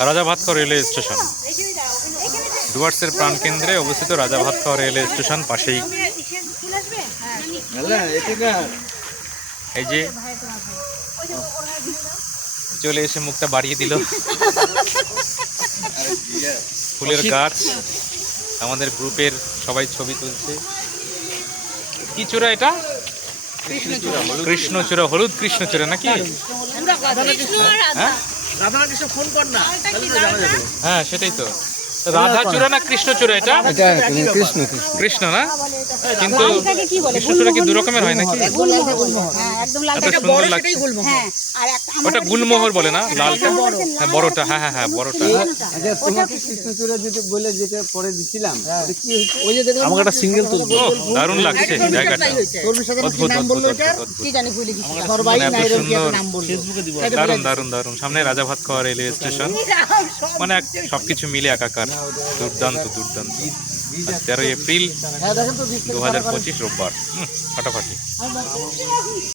রাজা ভাতখাওয়া railway station. ডুয়ার্সের প্রাণকেন্দ্রে অবস্থিত রাজা ভাতখাওয়া রেলওয়ে স্টেশন পাশেই। এই যে চলে এসে মুখটা বাড়িয়ে দিল। ফুলের গাছ আমাদের গ্রুপের সবাই ছবি তুলছে। কি চূড়া এটা? কৃষ্ণচূড়া হলুদ কৃষ্ণচূড়া নাকি? হ্যাঁ? রাধাকৃষ্ণ ফোন কর না হ্যাঁ সেটাই তো। রাধা চূড়া না কৃষ্ণচূড়া এটা? এটা কৃষ্ণ কৃষ্ণ। না? কিন্তু এটাকে কি বলে? কৃষ্ণচূড়া কি দু রকমের হয় নাকি? হ্যাঁ একদম লাল এত সুন্দর লাগছে। হ্যাঁ আর একটা আমার ওটা গুলমোহর বলে না? লালটা? হ্যাঁ বড়টা হ্যাঁ হ্যাঁ হ্যাঁ বড়টা। আচ্ছা তোমাকে কৃষ্ণচূড়া যেটা বলে যেটা পরে দিছিলাম ওটা কি হয়েছে? ওই যে দেখলাম আমাকে একটা সিঙ্গেল তুলবো। দারুণ লাগছে জায়গাটা। অদ্ভুত অদ্ভুত অদ্ভুত কি জানি ভুলে গেছি সরবাই নাইরোর কি নাম বলব ফেসবুকে দিব। দারুণ দারুণ দারুণ। সামনে রাজা ভাত খাওয়া রেলওয়ে স্টেশন মানে এক- সবকিছু মিলে একাকার। দুর্দান্ত দুর্দান্ত। তেরোই এপ্রিল হ্যাঁ দু হাজার পঁচিশ রোববার। ফাটাফাটি।